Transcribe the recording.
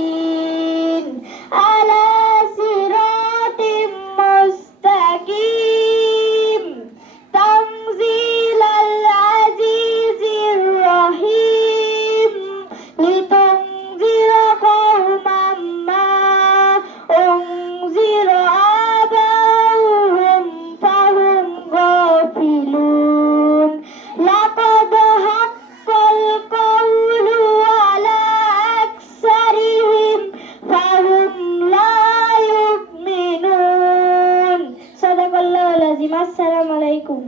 المستقيم على صراط مستقيم تنزيل العزيز الرحيم لتنذر قوما ما أنذر آباؤهم فهم غافلون لقد حق القول على أكثرهم فهم لا يؤمنون صدق الله العظيم السلام عليكم